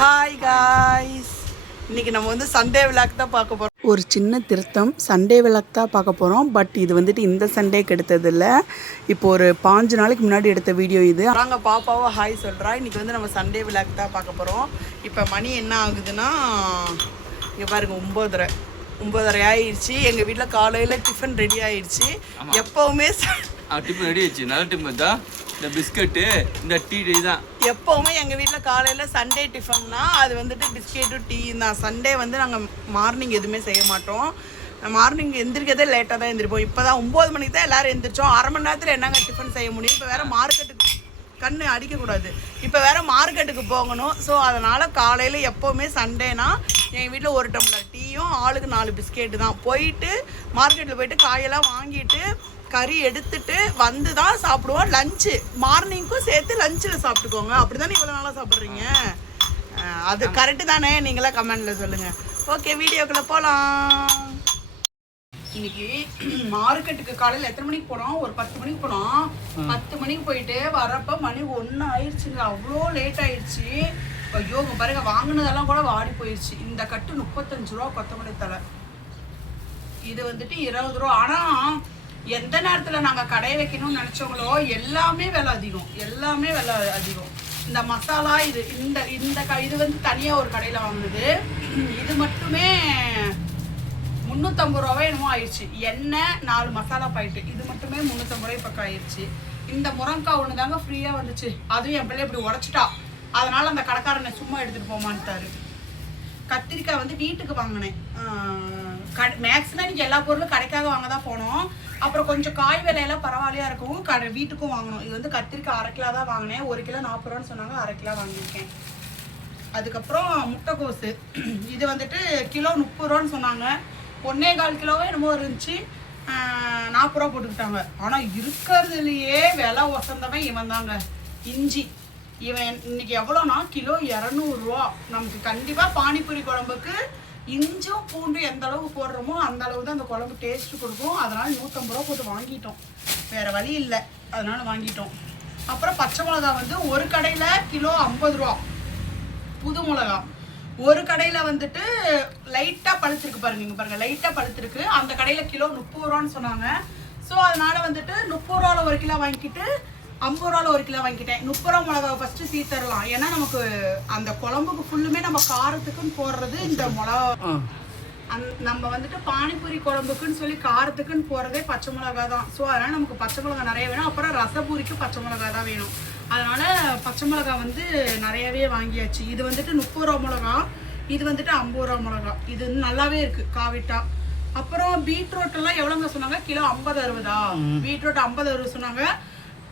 Hi guys, இன்றைக்கி நம்ம வந்து சண்டே விளாக் தான் பார்க்க போகிறோம். ஒரு சின்ன திருத்தம், சண்டே விளாக் தான் பார்க்க போகிறோம். பட் இது வந்துட்டு இந்த சண்டேக்கு எடுத்ததில்ல, இப்போ ஒரு 5 நாளைக்கு முன்னாடி எடுத்த வீடியோ இது. நாங்கள் பாப்பாவை ஹாய் சொல்கிறா. இன்றைக்கி வந்து நம்ம சண்டே விளாக் தான் பார்க்க போகிறோம். இப்போ மணி என்ன ஆகுதுன்னா, இங்கே பாருங்க 9:30 ஆயிடுச்சு. எங்கள் வீட்டில் காலையில் டிஃபன் ரெடி ஆயிடுச்சு. எப்போவுமே டிஃபன் ரெடி ஆயிடுச்சு. நல்ல டிஃபன் தான். இந்த பிஸ்கட்டு, இந்த டீ தான். எப்போவுமே எங்கள் வீட்டில் காலையில் சண்டே டிஃபன்னா அது வந்துட்டு பிஸ்கெட்டு டீ தான். சண்டே வந்து நாங்கள் மார்னிங் எதுவுமே செய்ய மாட்டோம். மார்னிங் எந்திரிக்கிறதே லேட்டாக தான் எந்திரிப்போம். இப்போ தான் 9 மணிக்கு தான் எல்லோரும் எந்திரிச்சோம். அரை மணி நேரத்தில் என்னங்க டிஃபன் செய்ய முடியும்? இப்போ வேறு மார்க்கெட்டுக்கு கண்ணு அடிக்கக்கூடாது. இப்போ வேறு மார்க்கெட்டுக்கு போகணும். ஸோ அதனால் காலையில் எப்போவுமே சண்டேனா எங்கள் வீட்டில் ஒரு டம்ளர் டீயும் ஆளுக்கு 4 பிஸ்கெட்டு தான். போயிட்டு மார்க்கெட்டில் போயிட்டு காயெல்லாம் வாங்கிட்டு கறி எடுத்துட்டு வந்து தான் சாப்பிடுவோம். லஞ்சு மார்னிங்க்கும் சேர்த்து லஞ்சில் சாப்பிட்டுக்கோங்க. அப்படி தானே இவ்வளோ நாளாக சாப்பிட்றீங்க? அது கரெக்டு தானே? நீங்களாம் கமெண்டில் சொல்லுங்கள். ஓகே, வீடியோக்குள்ளே போகலாம். இன்னைக்கு மார்க்கெட்டுக்கு காலையில் எத்தனை மணிக்கு போனோம்? ஒரு 10 மணிக்கு போனோம். 10 மணிக்கு போயிட்டு வரப்போ மணி 1 ஆயிடுச்சுங்க. அவ்வளோ லேட் ஆயிடுச்சு. ஐயோ பாருங்க, வாங்கினதெல்லாம் கூட வாடி போயிடுச்சு. இந்த கட்டு 35 ரூபா கொத்தமல்லி தலை. இது வந்துட்டு 20 ரூபா. ஆனால் எந்த நேரத்தில் நாங்கள் கடை வைக்கணும்னு நினச்சவங்களோ எல்லாமே விலை அதிகம். இந்த மசாலா இது இது வந்து தனியாக ஒரு கடையில் வாங்கினது. இது மட்டுமே 350 ரூபாவே என்னமோ ஆயிடுச்சு. எண்ணெய் 4 மசாலா பாயிட்டு இது மட்டுமே 350 ரூபாய் பக்கம் ஆயிடுச்சு. இந்த முருங்கைக்காய் ஒன்று தாங்க ஃப்ரீயாக வந்துச்சு. அதுவும் என் பிள்ளை இப்படி உடச்சிட்டா. அதனால் அந்த கடைக்காரனை சும்மா எடுத்துகிட்டு போமான்ட்டாரு. கத்திரிக்காய் வந்து வீட்டுக்கு வாங்கினேன். மேக்ஸிமம் இன்றைக்கி எல்லா பொருளும் கடைக்காக வாங்க தான் போனோம். அப்புறம் கொஞ்சம் காய் விலையெல்லாம் பரவாயில்லையா இருக்கும். வீட்டுக்கும் வாங்கணும். இது வந்து கத்திரிக்காய் 1/2 கிலோ தான் வாங்கினேன். 1 கிலோ 40 ரூபான்னு சொன்னாங்க. 1/2 கிலோ வாங்கியிருக்கேன். அதுக்கப்புறம் முட்டைக்கோசு இது வந்துட்டு கிலோ 30 ரூபான்னு சொன்னாங்க. 1.25 கிலோவே என்னமோ இருந்துச்சு. 40 ரூபா போட்டுக்கிட்டாங்க. ஆனால் இருக்கிறதுலையே விலை வசந்தவன் இவன் தாங்க. இஞ்சி இவன் இன்னைக்கு எவ்வளோனா கிலோ 200 ரூபா. நமக்கு கண்டிப்பாக பானிபூரி குழம்புக்கு இஞ்சும் பூண்டு எந்த அளவுக்கு போடுறோமோ அந்த அளவு தான் அந்த குழம்பு டேஸ்ட்டு கொடுக்கும். அதனால் 150 ரூபா போட்டு வாங்கிட்டோம். வேறு வழி இல்லை, அதனால் வாங்கிட்டோம். அப்புறம் பச்சை மிளகா வந்து ஒரு கடையில் கிலோ 50 ரூபா. புது மிளகா ஒரு கடையில் வந்துட்டு லைட்டாக பழுத்திருக்கு பாருங்க. இங்கே பாருங்கள், லைட்டாக பழுத்திருக்கு. அந்த கடையில் கிலோ 30 ரூபான்னு சொன்னாங்க. ஸோ அதனால் வந்துட்டு 30 ரூபாவில் 1 கிலோ வாங்கிட்டு 50 ரூபாவில் 1 கிலோ வாங்கிட்டேன். 30 ரூபா மிளகாவை ஃபஸ்ட்டு சீத்தரலாம். ஏன்னா நமக்கு அந்த குழம்புக்கு ஃபுல்லுமே நம்ம காரத்துக்குன்னு போடுறது இந்த மிளகா. நம்ம வந்துட்டு பானிபூரி குழம்புக்குன்னு சொல்லி காரத்துக்குன்னு போடுறதே பச்சை மிளகா தான். ஸோ அதனால் நமக்கு பச்சை மிளகா நிறைய வேணும். அப்புறம் ரசப்பூரிக்கு பச்சை மிளகா தான் வேணும். அதனால் பச்சை மிளகா வந்து நிறையவே வாங்கியாச்சு. இது வந்துட்டு 30 ரூபா மிளகா, இது வந்துட்டு 50 ரூபா மிளகா. இது நல்லாவே இருக்குது காவிட்டா. அப்புறம் பீட்ரூட்டெல்லாம் எவ்வளோங்க சொன்னாங்க? கிலோ 50-60. பீட்ரூட் 50-60 சொன்னாங்க.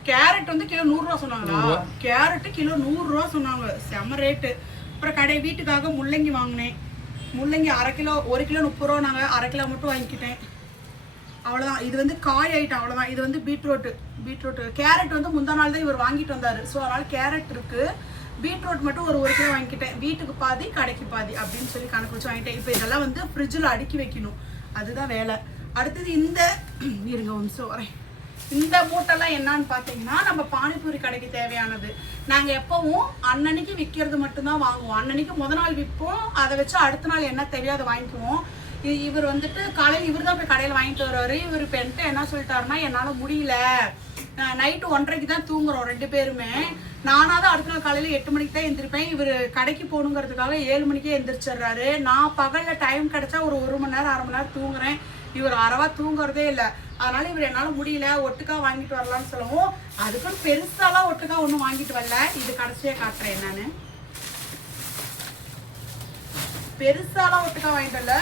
கேரட் வந்து கிலோ 100 ரூபா சொன்னாங்களா? கேரட்டு கிலோ 100 ரூபா சொன்னாங்க. செம்ம ரேட்டு. அப்புறம் வீட்டுக்காக முள்ளங்கி வாங்கினேன். முள்ளங்கி 1/2 கிலோ, 1 கிலோ 30 ரூபா. நாங்கள் 1/2 கிலோ மட்டும் வாங்கிக்கிட்டேன். அவ்வளோதான். இது வந்து காய் ஐட்டம், அவ்வளோதான். இது வந்து பீட்ரூட்டு கேரட் வந்து முந்தா நாள் தான் இவர் வாங்கிட்டு வந்தார். ஸோ அதனால் கேரட் இருக்குது. பீட்ரூட் மட்டும் ஒரு 1 கிலோ வாங்கிக்கிட்டேன். வீட்டுக்கு பாதி கடைக்கு பாதி அப்படின்னு சொல்லி கணக்கு வச்சு வாங்கிட்டேன். இப்போ இதெல்லாம் வந்து ஃப்ரிட்ஜில் அடுக்கி வைக்கணும். அதுதான் வேலை. அடுத்தது இந்த இருங்க நிமிஷம் வரேன். இந்த மூட்டைலாம் என்னான்னு பார்த்தீங்கன்னா நம்ம பானிபூரி கடைக்கு தேவையானது. நாங்கள் எப்போவும் அன்னன்னைக்கு விற்கிறது மட்டும்தான் வாங்குவோம். அன்னன்னைக்கு முதல் நாள் விற்போம். அதை வச்சு அடுத்த நாள் என்ன தேவையோ அதை வாங்கிக்குவோம். இவர் வந்துட்டு காலையில் இவர் தான் போய் கடையில் வாங்கிட்டு வருவார். இவர் இப்போ என்கிட்ட என்ன சொல்லிட்டாருன்னா, என்னால் முடியல, நைட்டு 1:30க்கு தான் தூங்குறோம் 2 பேருமே. நானாக தான் அடுத்த நாள் காலையில் 8 மணிக்கு தான் எந்திரிப்பேன். இவர் கடைக்கு போகணுங்கிறதுக்காக 7 மணிக்கே எந்திரிச்சிடுறாரு. நான் பகலில் டைம் கிடச்சா ஒரு 1 மணி நேரம் 1/2 மணி நேரம் தூங்குறேன். இவர் அறவா தூங்குறதே இல்லை. அதனால இவர் என்னால் முடியல, ஒட்டுக்கா வாங்கிட்டு வரலான்னு சொல்லவும், அதுக்குன்னு பெருசாலாம் ஒட்டுக்கா ஒன்றும் வாங்கிட்டு வரல. இது கடைசியாக காட்டுறேன். நான் பெருசாலாம் ஒட்டுக்கா வாங்கிட்டு வரல.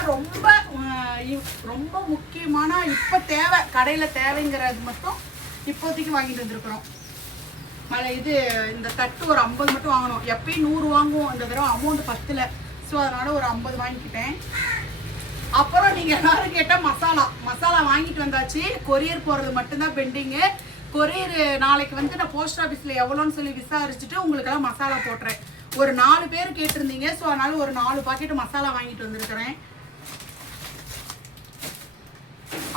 ரொம்ப முக்கியமான இப்போ தேவை, கடையில் தேவைங்கிறது மட்டும் இப்போதைக்கு வாங்கிட்டு வந்துருக்குறோம். இது இந்த தட்டு ஒரு 50 மட்டும் வாங்கணும். எப்பயும் 100 வாங்குவோம். இந்த தடவை அமௌண்ட் பத்தல. ஸோ அதனால் ஒரு 50 வாங்கிக்கிட்டேன். அப்புறம் நீங்கள் எல்லாரும் கேட்டால் மசாலா வாங்கிட்டு வந்தாச்சு. கொரியர் போகிறது மட்டும்தான் பெண்டிங்கு. கொரியர் நாளைக்கு வந்து நான் போஸ்ட் ஆஃபீஸில் எவ்வளோன்னு சொல்லி விசாரிச்சுட்டு உங்களுக்கெல்லாம் மசாலா போட்டுறேன். ஒரு 4 பேர் கேட்டிருந்தீங்க. ஸோ அதனால் ஒரு 4 பாக்கெட்டு மசாலா வாங்கிட்டு வந்திருக்கிறேன்.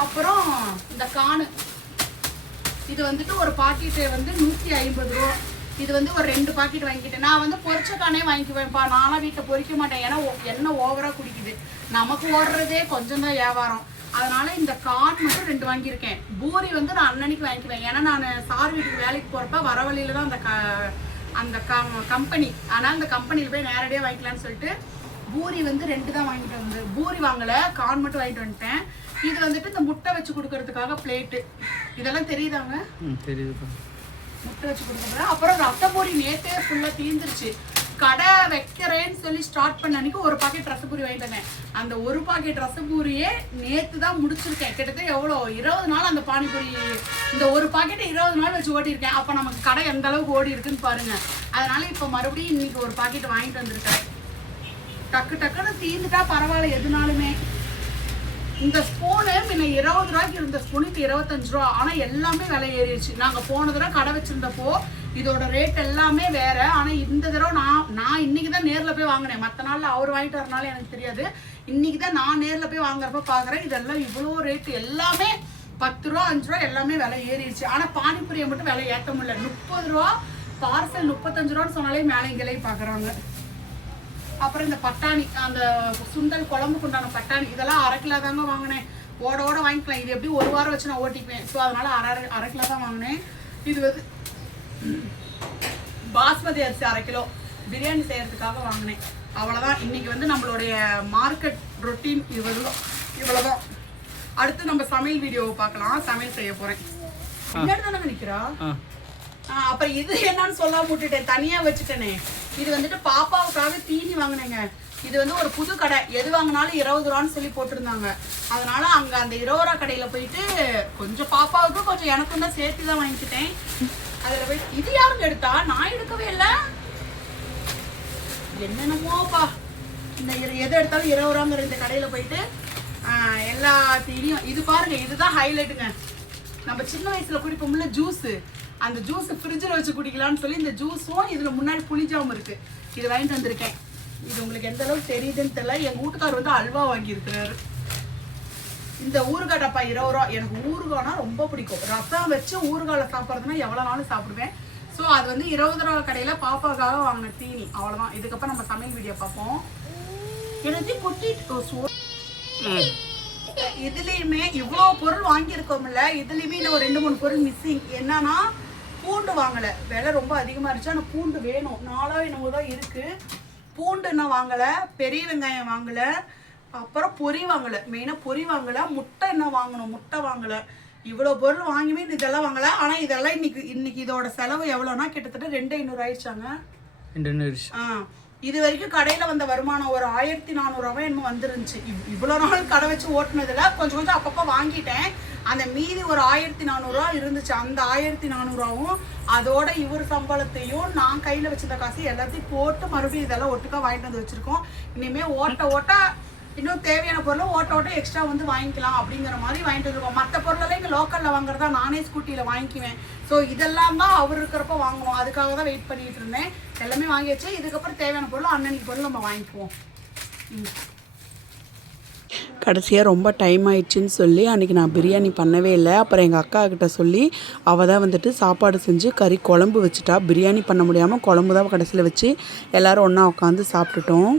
அப்புறம் இந்த காணு இது வந்துட்டு ஒரு பாக்கெட்டு வந்து 150 ரூபா. இது வந்து ஒரு 2 பாக்கெட் வாங்கிக்கிட்டேன். நான் வந்து பொரிச்ச கானே வாங்கிக்குவேன்ப்பா. நானும் வீட்டில் பொரிக்க மாட்டேன். ஏன்னா எண்ணெய் ஓவராக குடிக்குது. நமக்கு ஓடுறதே கொஞ்சம் தான் வியாபாரம். அதனால இந்த கான் மட்டும் 2 வாங்கியிருக்கேன். பூரி வந்து நான் அன்னன்னைக்கு வாங்கிக்குவேன். ஏன்னா நான் சார் வீட்டுக்கு வேலைக்கு போகிறப்ப வர வழியில தான் அந்த கம்பெனி. ஆனால் அந்த கம்பெனியில் போய் நேரடியாக வாங்கிக்கலான்னு சொல்லிட்டு பூரி வந்து 2 தான் வாங்கிட்டு வந்து பூரி வாங்கலை, கான் மட்டும் வாங்கிட்டு வந்துட்டேன். இது வந்துட்டு இந்த முட்டை வச்சு கொடுக்கறதுக்காக பிளேட்டு. இதெல்லாம் தெரியுதாங்க? தெரியுது. முட்டை வச்சு கொடுக்குறேன். அப்புறம் ரசப்பூரி நேற்றே ஃபுல்லாக தீர்ந்துருச்சு. கடை வைக்கிறேன்னு சொல்லி ஸ்டார்ட் பண்ண அன்னைக்கு ஒரு பாக்கெட் ரசப்பூரி வாங்கிட்டு வந்தேன். அந்த ஒரு பாக்கெட் ரசப்பூரியே நேற்று தான் முடிச்சிருக்கேன். கிட்டத்தட்ட எவ்வளோ 20 நாள் அந்த பானிபூரி, இந்த ஒரு பாக்கெட்டை 20 நாள் வச்சு ஓட்டியிருக்கேன். அப்போ நமக்கு கடை எந்த அளவுக்கு ஓடி இருக்குன்னு பாருங்க. அதனால இப்போ மறுபடியும் இன்னைக்கு ஒரு பாக்கெட் வாங்கிட்டு வந்திருக்கேன். டக்கு டக்குன்னு தீர்ந்துட்டா பரவாயில்ல எதுனாலுமே. இந்த ஸ்பூனு முன்ன 20 ரூபாய்க்கு இருந்த ஸ்பூனுக்கு 25 ரூபா. ஆனால் எல்லாமே விலை ஏறிடுச்சு. நாங்கள் போன தடவை கடை வச்சிருந்தப்போ இதோட ரேட் எல்லாமே வேற. ஆனால் இந்த தடவை நான் இன்னைக்கு தான் நேரில் போய் வாங்கினேன். மற்ற நாளில் அவர் வாங்கிட்டு வரனால எனக்கு தெரியாது. இன்னைக்கு தான் நான் நேரில் போய் வாங்குறப்ப பார்க்குறேன் இதெல்லாம் இவ்வளோ ரேட்டு. எல்லாமே 10 ரூபா 5 ரூபா எல்லாமே விலை ஏறிடுச்சு. ஆனால் பானிபூரியை மட்டும் விலை ஏற்ற முடியல. 30 ரூபா பார்சல் 35 ரூபான்னு சொன்னாலே மேலே இங்கேயும் பார்க்குறாங்க. அப்புறம் இந்த பட்டாணி, அந்த சுண்டல் குழம்புக்கு உண்டான பட்டாணி, இதெல்லாம் 1/2 கிலோ தாங்க வாங்கினேன். ஓட வாங்கிக்கலாம். இது எப்படி 1 வாரம் வச்சு நான் ஓட்டிக்குவேன். ஸோ அதனால 1/2 கிலோ தான் வாங்கினேன். இது வந்து பாஸ்மதி அரிசி 1/2 கிலோ பிரியாணி செய்யறதுக்காக வாங்கினேன். அவ்வளோதான். இன்னைக்கு வந்து நம்மளுடைய மார்க்கெட் ரொட்டீன் இவ்வளோதான். அடுத்து நம்ம சமையல் வீடியோவை பார்க்கலாம். சமையல் செய்ய போகிறேன். முன்னாடி தானே நிற்கிறா. அப்புறம் இது என்னன்னு சொல்லாம விட்டுட்டேன், தனியாக வச்சுட்டேனே. இது வந்துட்டு பாப்பாவுக்காக தீனி வாங்கினேங்க. இது வந்து ஒரு புது கடை. எது வாங்கினாலும் 20 ரூபான்னு சொல்லி போட்டிருந்தாங்க. அதனால அங்கே அந்த 20 ரூபா கடையில் போயிட்டு கொஞ்சம் பாப்பாவுக்கும் கொஞ்சம் எனக்கும் தான் சேர்த்து தான் வாங்கிக்கிட்டேன். அதில் போய் இது யாருங்க எடுத்தா? நான் எடுக்கவே இல்லை. என்னென்னமோப்பா, இந்த எது எடுத்தாலும் 20 ரூபாங்கிற இந்த கடையில் போயிட்டு எல்லா தீனியும். இது பாருங்க, இதுதான் ஹைலைட்டுங்க. நம்ம சின்ன வயசில் குடிப்போம்ல ஜூஸு, அந்த ஜூஸ் ஃப்ரிட்ஜில் வச்சு குடிக்கலான்னு சொல்லி இந்த ஜூஸும் இதில் முன்னாடி புளிஜாமும் இருக்குது. இது வாங்கிட்டு வந்திருக்கேன். இது உங்களுக்கு எந்த அளவுக்கு தெரியுதுன்னு தெரியல. எங்கள் வீட்டுக்கார் வந்து அல்வா வாங்கியிருக்கிறாரு. இந்த ஊறுகாய் டப்பா 20 ரூபா. எனக்கு ஊறுகாய்னா ரொம்ப பிடிக்கும். ரசம் வச்சு ஊறுகாயில் சாப்பிட்றதுனா எவ்வளோ நாளும் சாப்பிடுவேன். ஸோ அது வந்து 20 ரூபா கடையில் பாப்பாக்காக வாங்கின தீனி. அவ்வளோதான். இதுக்கப்புறம் நம்ம சமையல் வீடியோ பார்ப்போம். எனக்கு குட்டிட்டு இதுலேயுமே இவ்வளோ பொருள் வாங்கியிருக்கோம்ல, இதுலேயுமே இன்னும் ஒரு 2-3 பொருள் மிஸ்ஸிங். என்னன்னா பூண்டு வாங்கலை. விலை ரொம்ப அதிகமாக இருந்துச்சு. ஆனால் பூண்டு வேணும். 4 என்னமோ தான் இருக்குது. பூண்டு இன்னும் வாங்கலை. பெரிய வெங்காயம் வாங்கலை. அப்புறம் பொரி வாங்கலை. மெயினாக பொரி வாங்கலை. முட்டை என்ன வாங்கணும், முட்டை வாங்கலை. இவ்வளோ பொருள் வாங்கியுமே இதெல்லாம் வாங்கலை. ஆனால் இதெல்லாம் இன்னைக்கு இதோட செலவு எவ்வளோனா கிட்டத்தட்ட 2,500 ஆயிடுச்சாங்க. 2,500. இது வரைக்கும் கடையில் வந்த வருமானம் ஒரு 1,400 ரூபாய் என்னமோ வந்துருந்துச்சு. இவ்வளோ நாள் கடை வச்சு ஓட்டுனதில் கொஞ்சம் அப்பப்போ வாங்கிட்டேன். அந்த மீதி ஒரு 1,400 ரூபா இருந்துச்சு. அந்த 1,400 ரூபாவும் அதோட இவர் சம்பளத்தையும் நான் கையில் வச்சிருந்த காசு எல்லாத்தையும் போட்டு மறுபடியும் இதெல்லாம் ஒட்டுக்கா வாங்கிட்டு வந்து வச்சுருக்கோம். இனிமேல் ஓட்ட இன்னும் தேவையான பொருளை ஓட்ட எக்ஸ்ட்ரா வந்து வாங்கிக்கலாம் அப்படிங்கிற மாதிரி வாங்கிட்டு வந்துருக்கோம். மற்ற பொருளெல்லாம் இங்கே லோக்கலில் வாங்குறதா நானே ஸ்கூட்டியில் வாங்கிக்குவேன். ஸோ இதெல்லாம் தான் அவர் இருக்கிறப்ப வாங்குவோம். அதுக்காக தான் வெயிட் பண்ணிட்டு இருந்தேன். எல்லாமே வாங்கி வச்சு இதுக்கப்புறம் தேவையான பொருள் அன்னன்னைக்கு பொருள் நம்ம வாங்கிக்குவோம். கடைசியாக ரொம்ப டைம் ஆயிடுச்சுன்னு சொல்லி அன்றைக்கி நான் பிரியாணி பண்ணவே இல்லை. அப்புறம் எங்கள் அக்கா கிட்ட சொல்லி அவள் தான் வந்துட்டு சாப்பாடு செஞ்சு கறி குழம்பு வச்சுட்டா. பிரியாணி பண்ண முடியாமல் குழம்பு தான் கடைசியில் வச்சு எல்லோரும் ஒன்றா உட்காந்து சாப்பிட்டுட்டோம்.